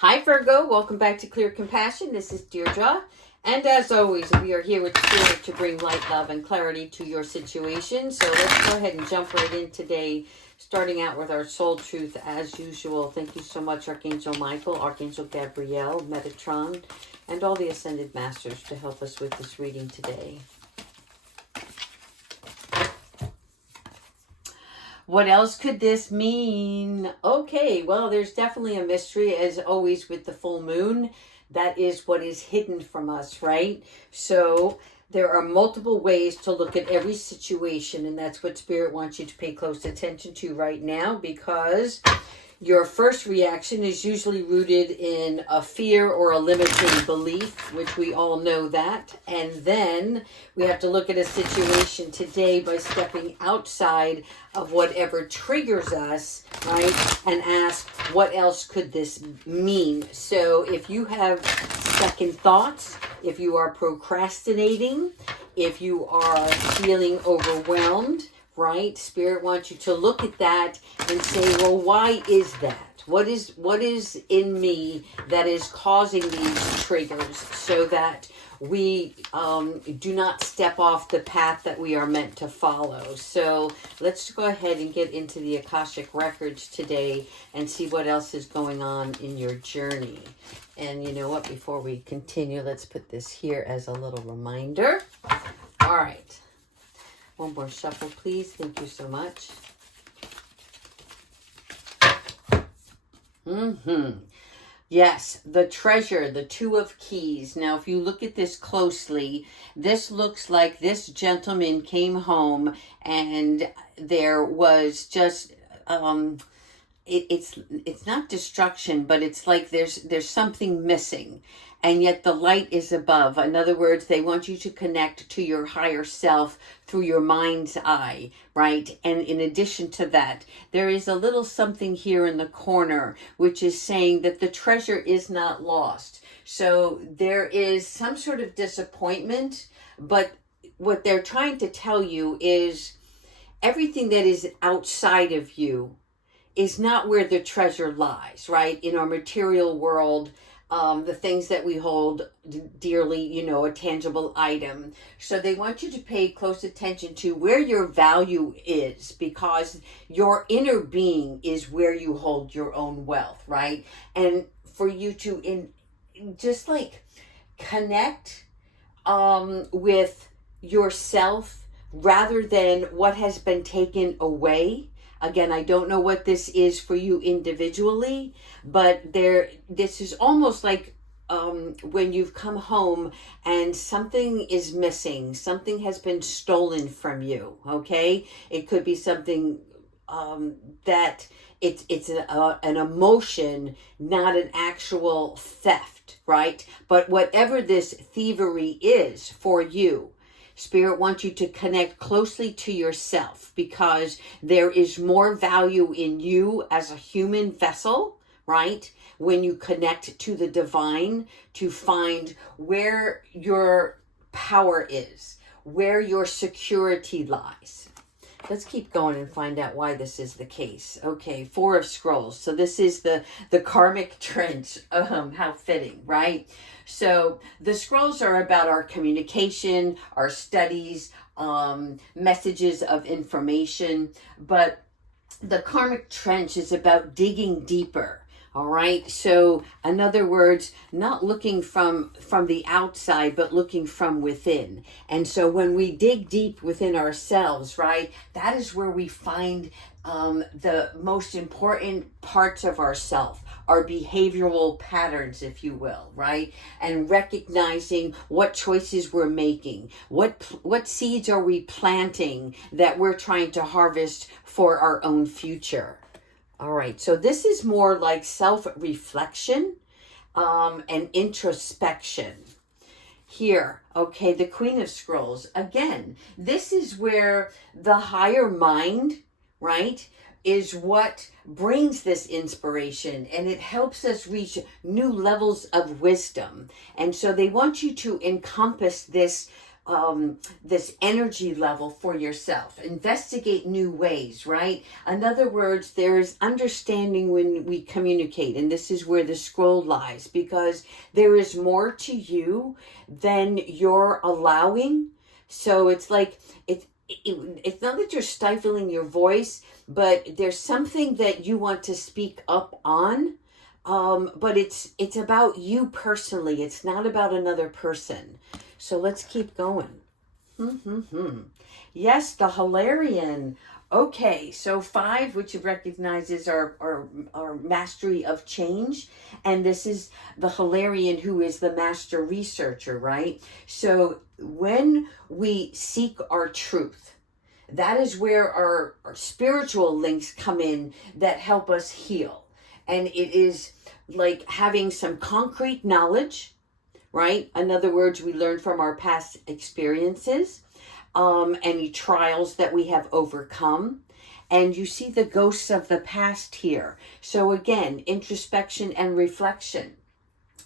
Hi Virgo, welcome back to Clear Compassion. This is Deirdre. And as always, we are here with Spirit to bring light, love, and clarity to your situation. So let's go ahead and jump right in today, starting out with our soul truth as usual. Thank you so much, Archangel Michael, Archangel Gabriel, Metatron, and all the Ascended Masters to help us with this reading today. What else could this mean? Okay, well, there's definitely a mystery, as always, with the full moon. That is what is hidden from us, right? So there are multiple ways to look at every situation, and that's what Spirit wants you to pay close attention to right now, because your first reaction is usually rooted in a fear or a limiting belief, which we all know that. And then we have to look at a situation today by stepping outside of whatever triggers us, right? And ask, what else could this mean? So if you have second thoughts, if you are procrastinating, if you are feeling overwhelmed, right? Spirit wants you to look at that and say, well, why is that? What is in me that is causing these triggers, so that we do not step off the path that we are meant to follow. So let's go ahead and get into the Akashic Records today and see what else is going on in your journey. And you know what? Before we continue, let's put this here as a little reminder. All right. One more shuffle, please. Thank you so much. Yes, the treasure, the Two of Keys. Now, if you look at this closely, this looks like this gentleman came home and there was just, it's not destruction, but it's like there's something missing. And yet the light is above. In other words, they want you to connect to your higher self through your mind's eye, right? And in addition to that, there is a little something here in the corner, which is saying that the treasure is not lost. So there is some sort of disappointment, but what they're trying to tell you is everything that is outside of you is not where the treasure lies, right? In our material world, the things that we hold dearly, a tangible item. So they want you to pay close attention to where your value is, because your inner being is where you hold your own wealth, right? And for you to just like connect with yourself rather than what has been taken away. Again, I don't know what this is for you individually, but this is almost like when you've come home and something is missing, something has been stolen from you, okay? It could be something that it's an emotion, not an actual theft, right? But whatever this thievery is for you, Spirit wants you to connect closely to yourself, because there is more value in you as a human vessel, right? When you connect to the divine, to find where your power is, where your security lies. Let's keep going and find out why this is the case. Okay, Four of Scrolls. So this is the karmic trench. How fitting, right? So the scrolls are about our communication, our studies, messages of information. But the karmic trench is about digging deeper. All right. So in other words, not looking from the outside, but looking from within. And so when we dig deep within ourselves, right, that is where we find the most important parts of ourself, our behavioral patterns, if you will, right? And recognizing what choices we're making, what seeds are we planting that we're trying to harvest for our own future. All right, so this is more like self-reflection and introspection. Here, okay, the Queen of Scrolls. Again, this is where the higher mind, right, is what brings this inspiration, and it helps us reach new levels of wisdom. And so they want you to encompass this this energy level for yourself. Investigate new ways, right? In other words, there's understanding when we communicate, and this is where the scroll lies, because there is more to you than you're allowing. So it's like, it's not that you're stifling your voice, but there's something that you want to speak up on. But it's about you personally. It's not about another person. So let's keep going. Yes, the Hilarion. Okay, so 5, which recognizes our mastery of change. And this is the Hilarion, who is the master researcher, right? So when we seek our truth, that is where our spiritual links come in that help us heal. And it is like having some concrete knowledge, right? In other words, we learn from our past experiences, any trials that we have overcome. And you see the ghosts of the past here. So again, introspection and reflection.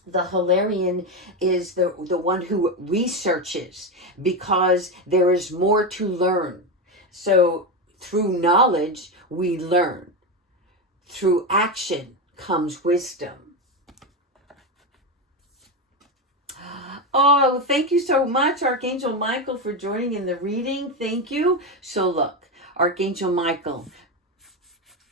The Hilarion is the one who researches, because there is more to learn. So through knowledge, we learn. Through action comes wisdom. Oh, thank you so much, Archangel Michael, for joining in the reading. Thank you. So look, Archangel Michael,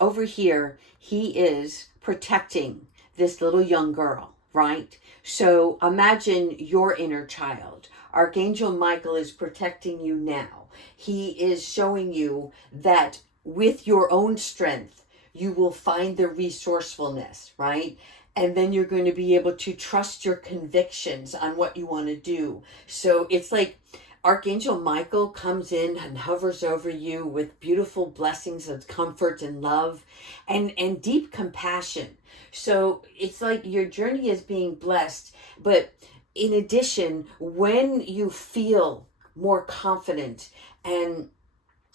over here, he is protecting this little young girl, right? So imagine your inner child. Archangel Michael is protecting you now. He is showing you that with your own strength, you will find the resourcefulness, right? And then you're going to be able to trust your convictions on what you want to do. So it's like Archangel Michael comes in and hovers over you with beautiful blessings of comfort and love and deep compassion. So it's like your journey is being blessed. But in addition, when you feel more confident and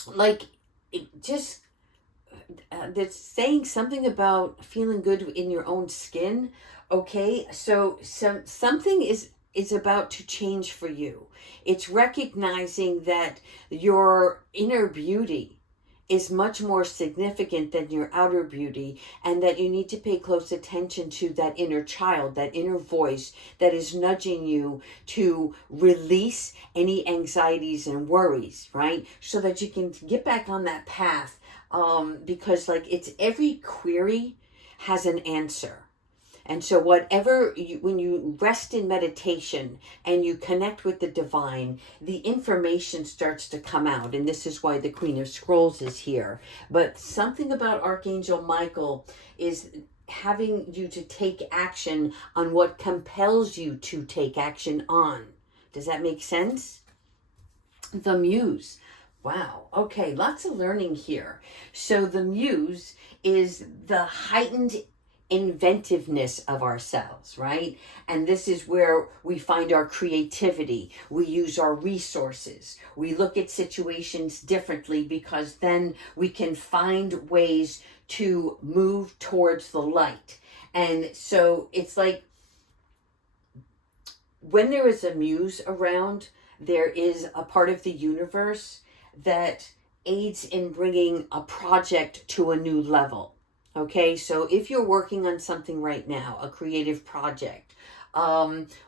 like it just... that's saying something about feeling good in your own skin. Okay, so something is about to change for you. It's recognizing that your inner beauty is much more significant than your outer beauty, and that you need to pay close attention to that inner child, that inner voice that is nudging you to release any anxieties and worries, right? So that you can get back on that path. Because like it's every query has an answer. And so whatever when you rest in meditation and you connect with the divine, the information starts to come out. And this is why the Queen of Scrolls is here. But something about Archangel Michael is having you to take action on what compels you to take action on. Does that make sense? The Muse. Wow. Okay. Lots of learning here. So the Muse is the heightened inventiveness of ourselves, right? And this is where we find our creativity. We use our resources. We look at situations differently, because then we can find ways to move towards the light. And so it's like when there is a Muse around, there is a part of the universe that aids in bringing a project to a new level. Okay, so if you're working on something right now, a creative project,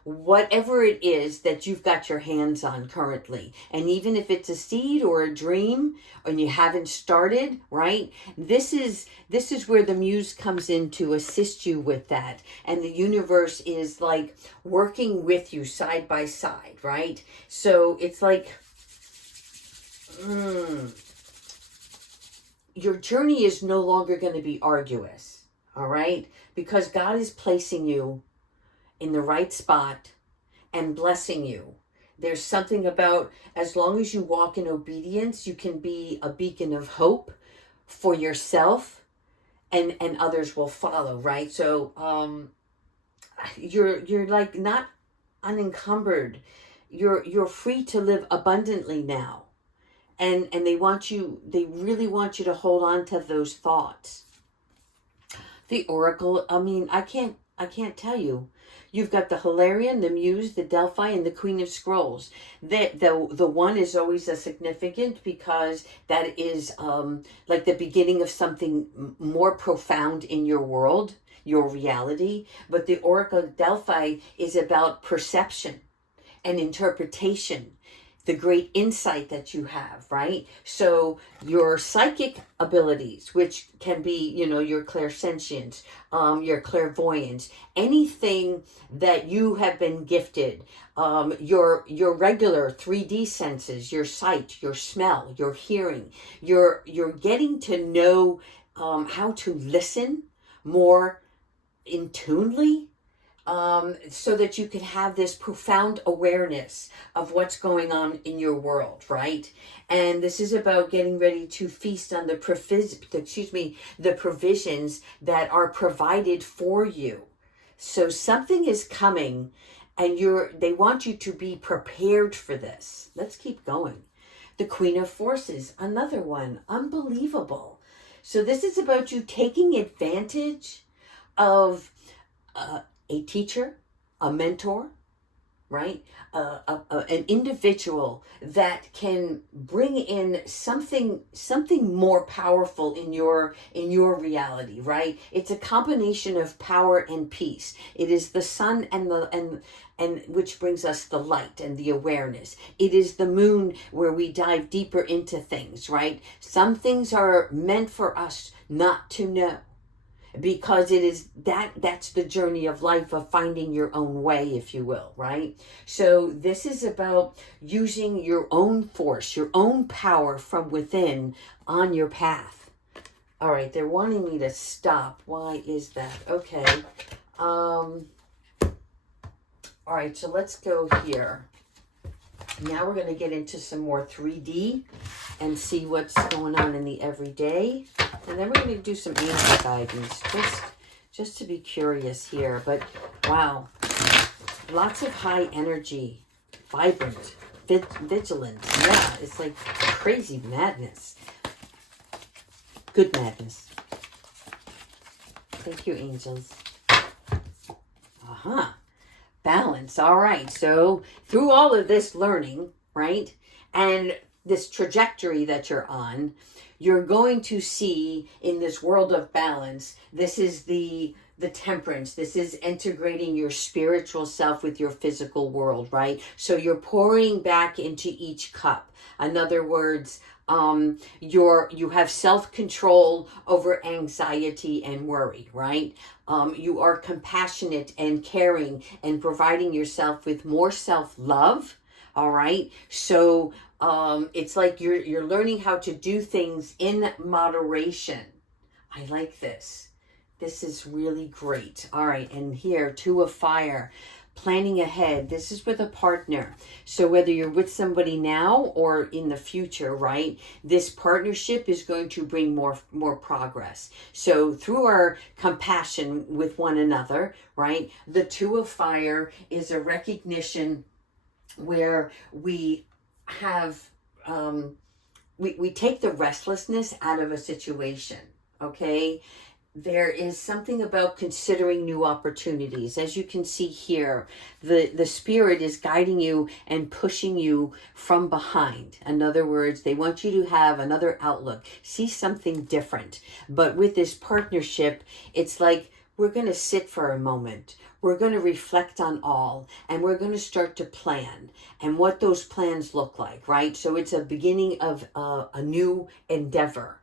whatever it is that you've got your hands on currently, and even if it's a seed or a dream and you haven't started, right? This is where the Muse comes in to assist you with that. And the universe is like working with you side by side, right? So it's like, your journey is no longer going to be arduous, all right? Because God is placing you in the right spot and blessing you. There's something about, as long as you walk in obedience, you can be a beacon of hope for yourself, and others will follow, right? So you're like not unencumbered. You're free to live abundantly now. And they really want you to hold on to those thoughts. The Oracle, I mean, I can't I can't tell you. You've got the Hilarion, the Muse, the Delphi, and the Queen of Scrolls. The one is always a significant because that is like the beginning of something more profound in your world, your reality. But the Oracle Delphi is about perception and interpretation, the great insight that you have, right? So your psychic abilities, which can be, your clairsentience, your clairvoyance, anything that you have been gifted, your regular 3D senses, your sight, your smell, your hearing, you're getting to know how to listen more in tunely, so that you can have this profound awareness of what's going on in your world, right? And this is about getting ready to feast on the provisions that are provided for you. So something is coming, and they want you to be prepared for this. Let's keep going. The Queen of Forces, another one, unbelievable. So this is about you taking advantage of a teacher, a mentor, right? An individual that can bring in something more powerful in your reality, right? It's a combination of power and peace. It is the sun and which brings us the light and the awareness. It is the moon where we dive deeper into things, right? Some things are meant for us not to know, because it is that's the journey of life, of finding your own way, if you will, right? So this is about using your own force, your own power from within on your path. All right, they're wanting me to stop. Why is that? Okay. All right, so let's go here. Now we're going to get into some more 3D and see what's going on in the everyday. And then we're going to do some angel guidance, just to be curious here. But wow, lots of high energy, vibrant, vigilant. Yeah, it's like crazy madness. Good madness. Thank you, angels. Uh-huh. Balance. All right. So through all of this learning, right, and this trajectory that you're on, you're going to see in this world of balance, this is the temperance. This is integrating your spiritual self with your physical world, right? So you're pouring back into each cup. In other words, you have self-control over anxiety and worry, right? You are compassionate and caring and providing yourself with more self-love. All right. So it's like you're learning how to do things in moderation. I like this. This is really great. All right. And here, Two of Fire, planning ahead. This is with a partner. So whether you're with somebody now or in the future, right, this partnership is going to bring more progress. So through our compassion with one another, right, the Two of Fire is a recognition where we have, we take the restlessness out of a situation, okay? There is something about considering new opportunities. As you can see here, the spirit is guiding you and pushing you from behind. In other words, they want you to have another outlook, see something different. But with this partnership, it's like we're going to sit for a moment. We're going to reflect on all, and we're going to start to plan and what those plans look like, right? So it's a beginning of a new endeavor.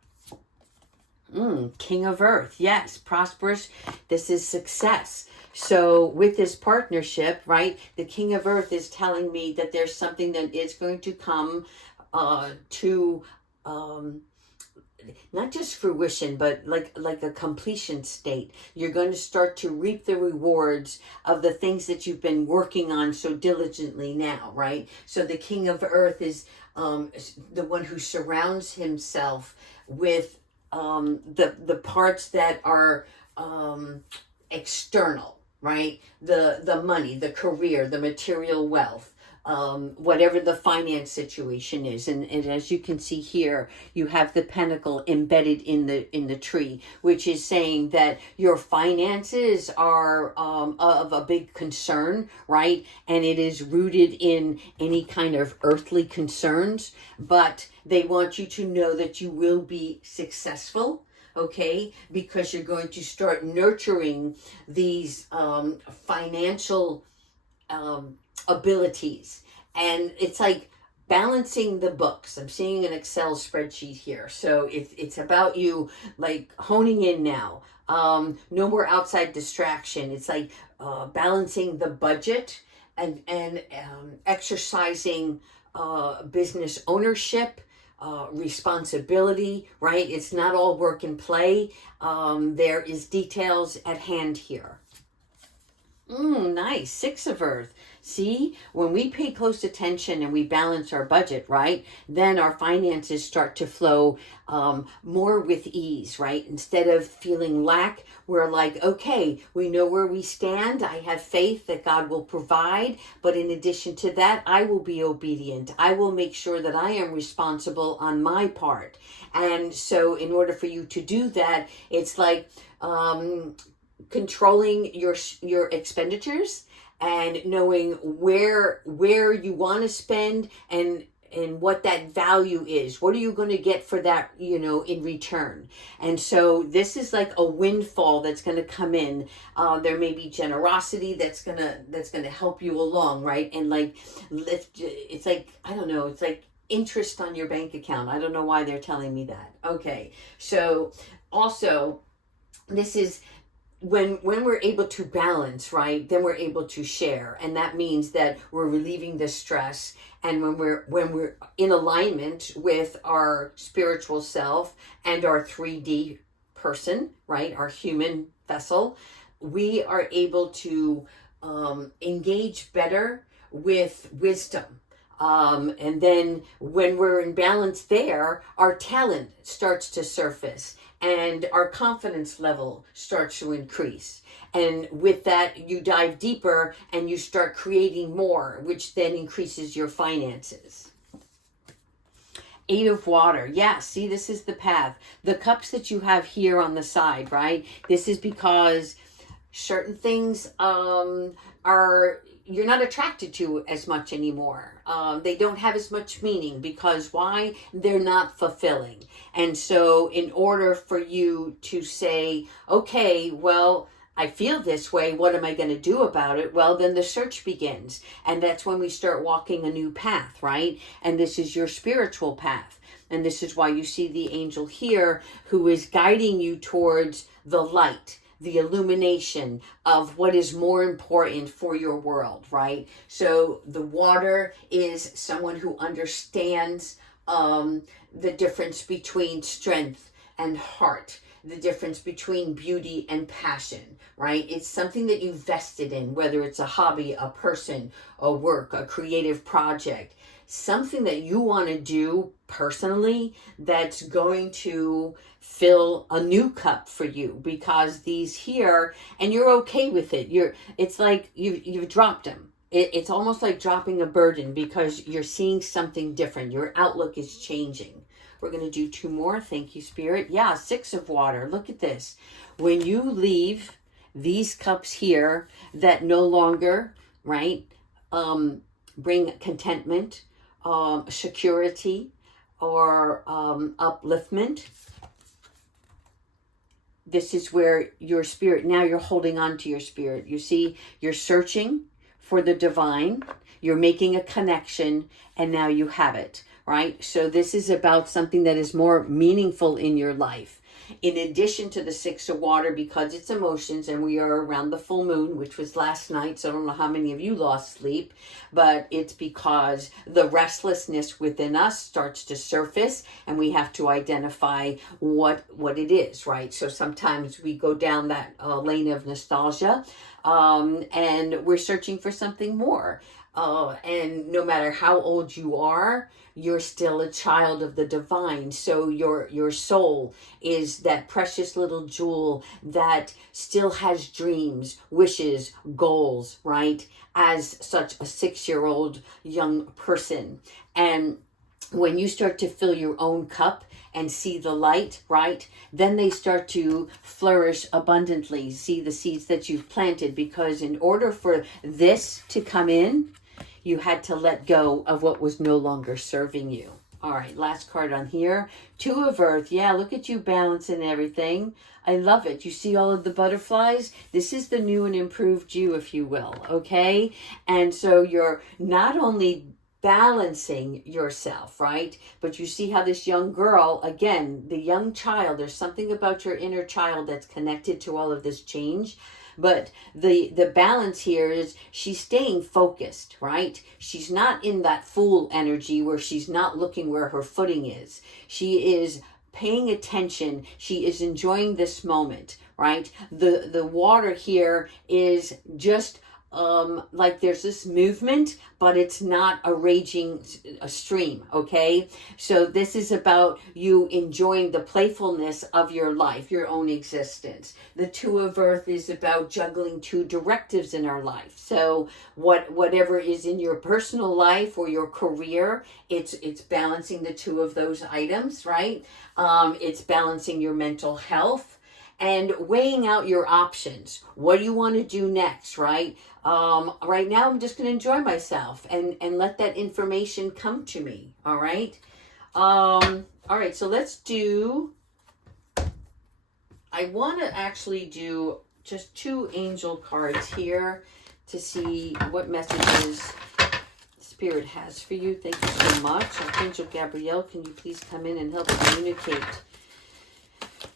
King of Earth, yes, prosperous. This is success. So with this partnership, right, the King of Earth is telling me that there's something that is going to come to not just fruition, but like a completion state. You're going to start to reap the rewards of the things that you've been working on so diligently now, right? So the King of Earth is the one who surrounds himself with the parts that are external, right? The money, the career, the material wealth, whatever the finance situation is. And as you can see here, you have the pentacle embedded in the tree, which is saying that your finances are of a big concern, right? And it is rooted in any kind of earthly concerns, but they want you to know that you will be successful, okay? Because you're going to start nurturing these financial abilities. And it's like balancing the books. I'm seeing an Excel spreadsheet here. So it's about you like honing in now. No more outside distraction. It's like balancing the budget and exercising business ownership, responsibility, right? It's not all work and play. There is details at hand here. Nice. Six of Earth. See, when we pay close attention and we balance our budget, right, then our finances start to flow more with ease, right? Instead of feeling lack, we're like, okay, we know where we stand. I have faith that God will provide. But in addition to that, I will be obedient. I will make sure that I am responsible on my part. And so in order for you to do that, it's like controlling your expenditures and knowing where you want to spend and what that value is. What are you going to get for that, in return? And so this is like a windfall that's going to come in. There may be generosity that's going to help you along, right? And like it's like, I don't know, it's like interest on your bank account. I don't know why they're telling me that. Okay. So also this is when we're able to balance, right, then we're able to share. And that means that we're relieving the stress. And when we're in alignment with our spiritual self and our 3D person, right, our human vessel, we are able to engage better with wisdom. And then when we're in balance there, our talent starts to surface and our confidence level starts to increase. And with that, you dive deeper and you start creating more, which then increases your finances. Eight of Water. Yeah, see, this is the path. The cups that you have here on the side, right? This is because certain things you're not attracted to as much anymore. They don't have as much meaning because why? They're not fulfilling. And so in order for you to say, okay, well, I feel this way, what am I going to do about it? Well, then the search begins. And that's when we start walking a new path, right? And this is your spiritual path. And this is why you see the angel here who is guiding you towards the light, the illumination of what is more important for your world, right? So the water is someone who understands the difference between strength and heart, the difference between beauty and passion, right? It's something that you vested in, whether it's a hobby, a person, a work, a creative project, something that you want to do personally that's going to fill a new cup for you, because these here, and you're okay with it. It's like you've dropped them. It's almost like dropping a burden because you're seeing something different. Your outlook is changing. We're going to do two more. Thank you, Spirit. Yeah, Six of Water. Look at this. When you leave these cups here that no longer, right, bring contentment, security, or upliftment, this is where your spirit, now you're holding on to your spirit. You see, you're searching for the divine, you're making a connection, and now you have it, right? So this is about something that is more meaningful in your life. In addition to the Six of Water, because it's emotions, and we are around the full moon, which was last night, so I don't know how many of you lost sleep, but it's because the restlessness within us starts to surface, and we have to identify what it is, right? So sometimes we go down that lane of nostalgia, and we're searching for something more. And no matter how old you are, you're still a child of the divine. So your soul is that precious little jewel that still has dreams, wishes, goals, right? As such a 6-year-old young person. And when you start to fill your own cup and see the light, right, then they start to flourish abundantly. See the seeds that you've planted, because in order for this to come in, you had to let go of what was no longer serving you. All right, last card on here. 2 of Earth. Yeah, look at you balancing everything. I love it. You see all of the butterflies? This is the new and improved you, if you will, okay? And so you're not only balancing yourself, right? But you see how this young girl, again, the young child, there's something about your inner child that's connected to all of this change. But the balance here is she's staying focused, right? She's not in that fool energy where she's not looking where her footing is. She is paying attention. She is enjoying this moment, right? The water here is just like there's this movement, but it's not a raging stream, okay? So this is about you enjoying the playfulness of your life, your own existence. The 2 of Earth is about juggling 2 directives in our life. So whatever is in your personal life or your career, it's balancing the 2 of those items, right? It's balancing your mental health and weighing out your options. What do you want to do next, right? Right now, I'm just going to enjoy myself and let that information come to me, all right? All right, so let's do, I want to actually do just 2 angel cards here to see what messages Spirit has for you. Thank you so much. Archangel Gabrielle, can you please come in and help communicate?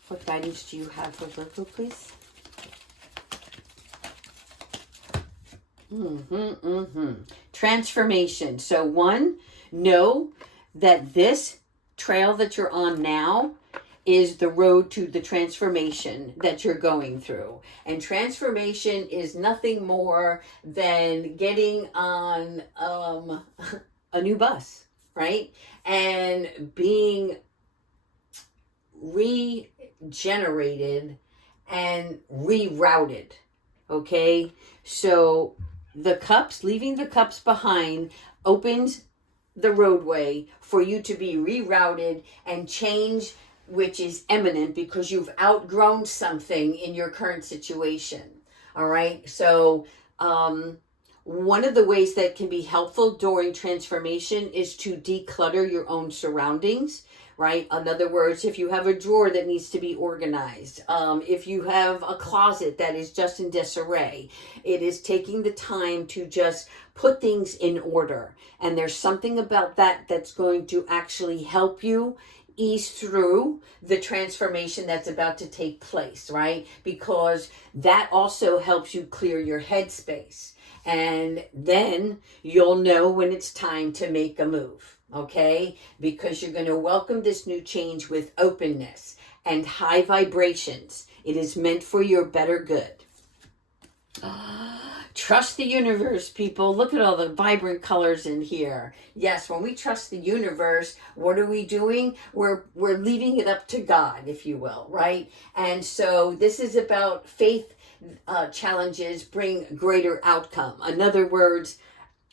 What guidance do you have for Virgo, please? Transformation. So 1, know that this trail that you're on now is the road to the transformation that you're going through. And transformation is nothing more than getting on a new bus, right? And being regenerated and rerouted, okay? So the cups, leaving the cups behind, opens the roadway for you to be rerouted and change, which is imminent because you've outgrown something in your current situation. All right. So one of the ways that can be helpful during transformation is to declutter your own surroundings, right? In other words, if you have a drawer that needs to be organized, if you have a closet that is just in disarray, it is taking the time to just put things in order. And there's something about that that's going to actually help you ease through the transformation that's about to take place, right? Because that also helps you clear your headspace. And then you'll know when it's time to make a move, okay? Because you're going to welcome this new change with openness and high vibrations. It is meant for your better good. Trust the universe, people. Look at all the vibrant colors in here. Yes, when we trust the universe, what are we doing? We're leaving it up to God, if you will, right? And so this is about faith. Challenges bring greater outcome. In other words,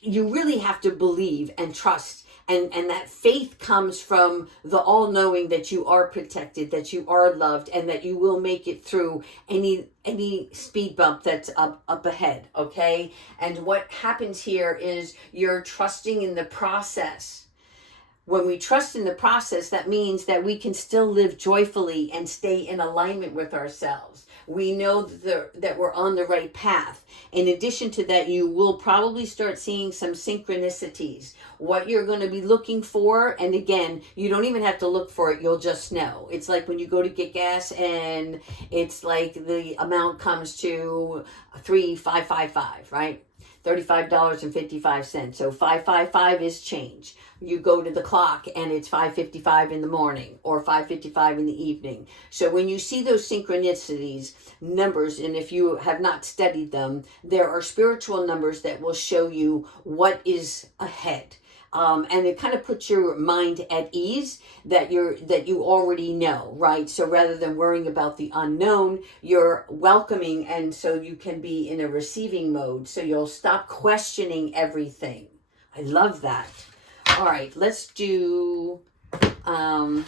you really have to believe and trust, and that faith comes from the all-knowing that you are protected, that you are loved, and that you will make it through any speed bump that's up ahead, okay? And what happens here is you're trusting in the process. When we trust in the process, that means that we can still live joyfully and stay in alignment with ourselves. We know that we're on the right path. In addition to that, you will probably start seeing some synchronicities. What you're going to be looking for, and again, you don't even have to look for it, you'll just know. It's like when you go to get gas and it's like the amount comes to 3555, right? $35.55. So 555 is change. You go to the clock and it's 5:55 in the morning or 5:55 in the evening. So when you see those synchronicities, numbers, and if you have not studied them, there are spiritual numbers that will show you what is ahead. And it kind of puts your mind at ease that you already know, right? So rather than worrying about the unknown, you're welcoming, and so you can be in a receiving mode. So you'll stop questioning everything. I love that. All right, let's do. All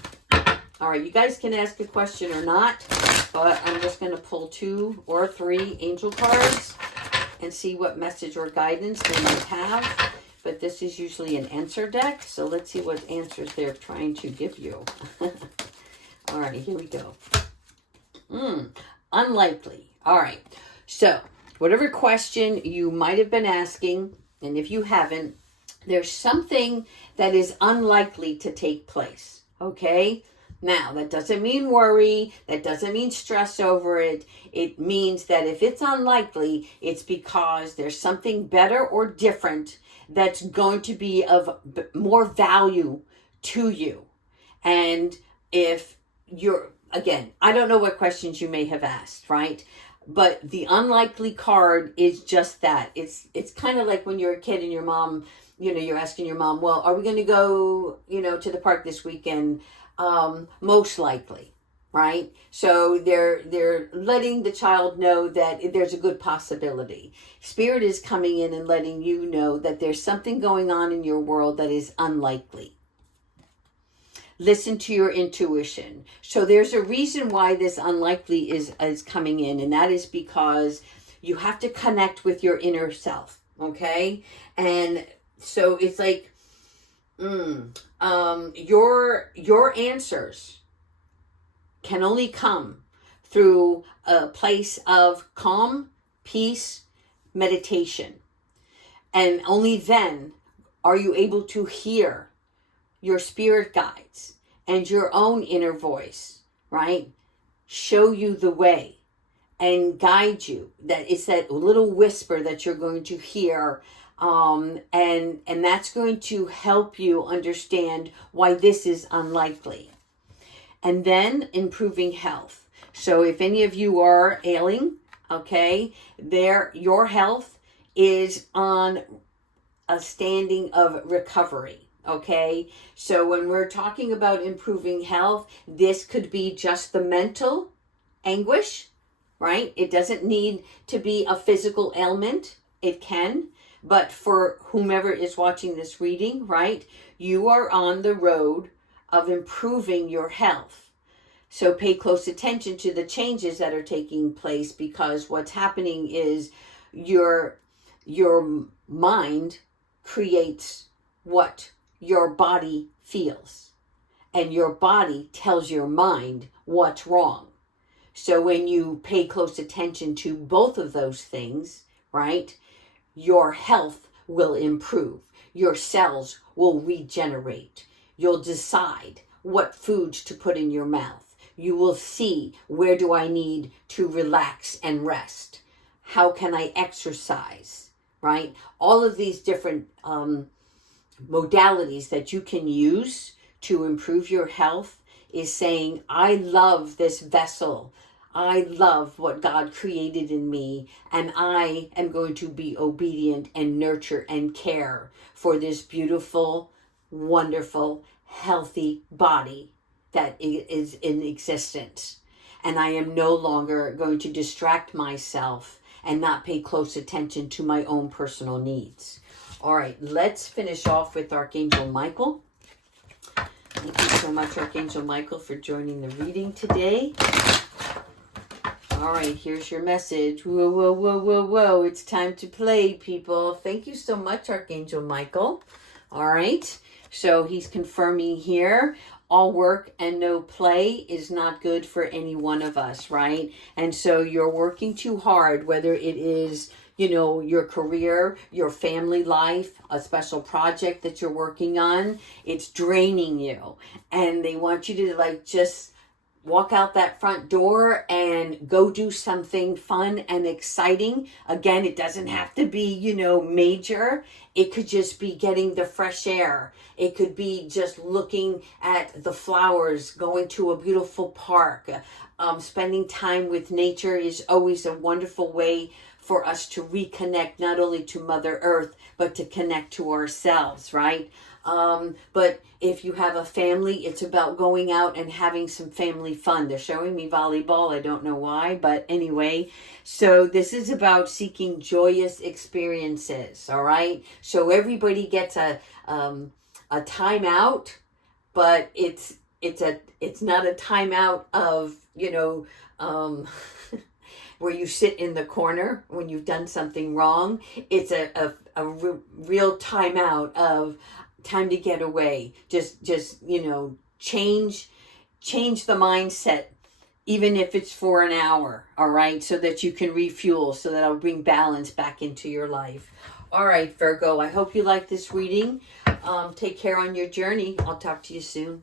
right, you guys can ask a question or not, but I'm just going to pull 2 or 3 angel cards and see what message or guidance they might have. But this is usually an answer deck, so let's see what answers they're trying to give you. All right, here we go. Unlikely. All right, so whatever question you might have been asking, and if you haven't, there's something that is unlikely to take place, okay? Now, that doesn't mean worry. That doesn't mean stress over it. It means that if it's unlikely, it's because there's something better or different that's going to be of more value to you. And if you're, again, I don't know what questions you may have asked, right? But the unlikely card is just that. It's kind of like when you're a kid and your mom, you're asking your mom, well, are we going to go, to the park this weekend? Most likely, right? So they're letting the child know that there's a good possibility. Spirit is coming in and letting you know that there's something going on in your world that is unlikely. Listen to your intuition. So there's a reason why this unlikely is coming in, and that is because you have to connect with your inner self, okay? And so it's like, your answers can only come through a place of calm, peace, meditation. And only then are you able to hear your spirit guides and your own inner voice, right? Show you the way and guide you. That it's that little whisper that you're going to hear. And that's going to help you understand why this is unlikely. And then improving health. So if any of you are ailing, okay, your health is on a standing of recovery. Okay, so when we're talking about improving health, this could be just the mental anguish, right? It doesn't need to be a physical ailment. It can. But for whomever is watching this reading, right, you are on the road of improving your health. So pay close attention to the changes that are taking place, because what's happening is your mind creates what your body feels. And your body tells your mind what's wrong. So when you pay close attention to both of those things, right, your health will improve. Your cells will regenerate. You'll decide what foods to put in your mouth. You will see, where do I need to relax and rest? How can I exercise, right? All of these different modalities that you can use to improve your health is saying, I love this vessel. I love what God created in me, and I am going to be obedient and nurture and care for this beautiful, wonderful, healthy body that is in existence. And I am no longer going to distract myself and not pay close attention to my own personal needs. All right, let's finish off with Archangel Michael. Thank you so much, Archangel Michael, for joining the reading today. All right, here's your message. Whoa, whoa, whoa, whoa, whoa. It's time to play, people. Thank you so much, Archangel Michael. All right, so he's confirming here, all work and no play is not good for any one of us, right? And so you're working too hard, whether it is, your career, your family life, a special project that you're working on, it's draining you. And they want you to just walk out that front door and go do something fun and exciting. Again, it doesn't have to be, major. It could just be getting the fresh air. It could be just looking at the flowers, going to a beautiful park. Spending time with nature is always a wonderful way for us to reconnect, not only to Mother Earth, but to connect to ourselves, right? But if you have a family, it's about going out and having some family fun. They're showing me volleyball. I don't know why, but anyway. So this is about seeking joyous experiences, all right? So everybody gets a timeout, but it's not a timeout of, where you sit in the corner when you've done something wrong. It's a real timeout of time to get away. Just change the mindset, even if it's for an hour, all right, so that you can refuel, so that'll bring balance back into your life. All right, Virgo, I hope you like this reading. Take care on your journey. I'll talk to you soon.